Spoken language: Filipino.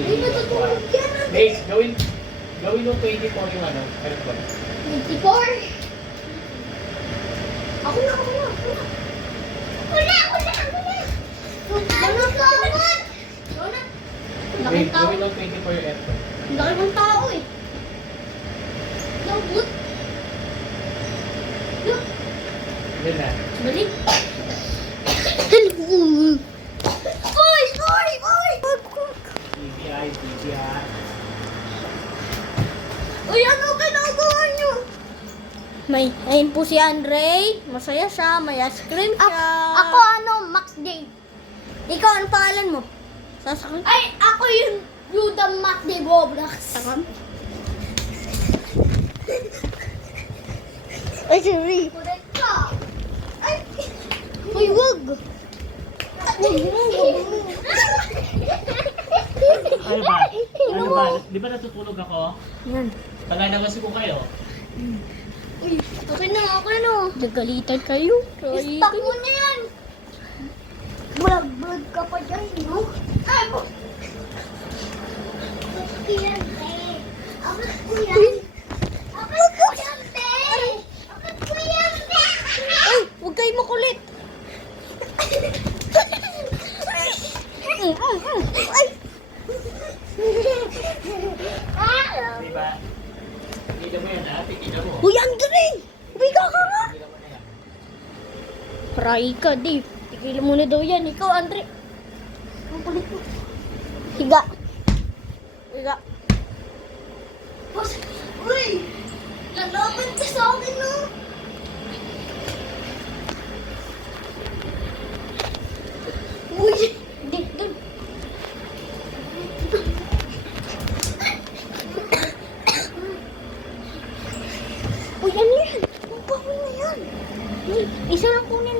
Uy, matutulog yan. Next, gawin yung 24 yung ano. Ano ba? 24. Ako na. Wala. Ano ka? Wala. Wait, Laking tao. gawin yung 24 yung F. Laki ng tao eh. Lambot. Look. Yun na. Balik. Oy! TBI. Uy, ano ginagawa niyo? Ayun po si Andre. Masaya siya. May ice cream siya. Ako Max Day. Ikaw, ano pangalan mo? Sasakit? Ay, ako yung Yuda Max Day Roblox. Sakam? Ay, sorry. Correct ka. Ay, uy, wag. Ano ba? Ano ba? Di ba natutulog ako? Yan. Taga-naman ko kayo. Uy, okay na. Nagalitan kayo. Stop mo na yan. Vlog ka pa dyan, no? Ay, mo. Ay, huwag kayo makulit. Ay. Di ba? Tignan mo yan ha. Tignan mo. Uy, Andre! Umiga ka nga! Tignan mo na yan. Paray ka, Dave. Tigilan mo na daw yan. Ikaw, Andre. Ang kulit mo. Higa. Uy! Lalaban ka sa akin, no? Uy! Dave. Uy, ano yan? Ang bawal na yan. Uy, isa lang kunin